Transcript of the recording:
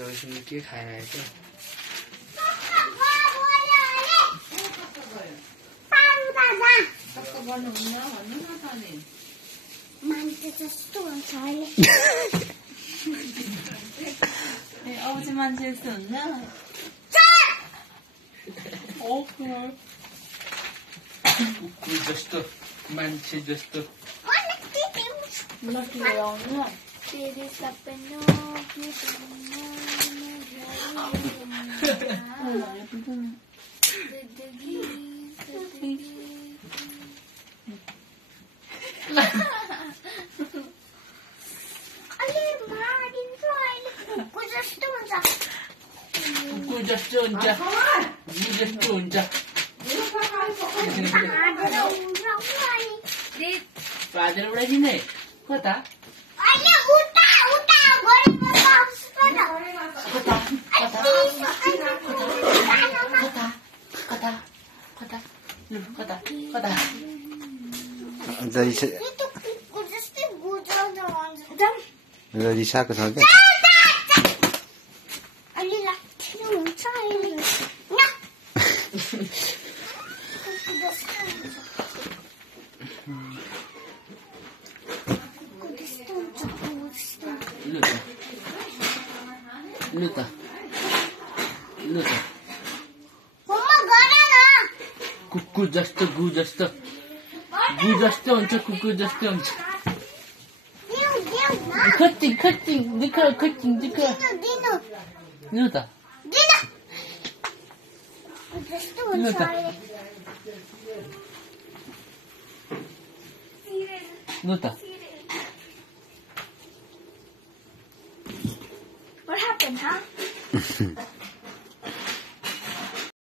वैष्णव के खाइरहेको थियो मान्छे जस्तो हुन्छ अहिले अब चाहिँ मान्छे जस्तो हुन्छ कुकुर जस्तो मान्छे जस्तो लट्ठी लगाउनु तेरे सपनों की दुनिया कुकुर जस्तो हुन्छ जी जस्तो हुन्छ पादर उडाइदिने कता रिसाएको छ क्या लु त कुकुर जस्तो गु जस्तो हुन्छ कुकुर जस्तो हुन्छ खट्टी दिखा लु त What happened, huh?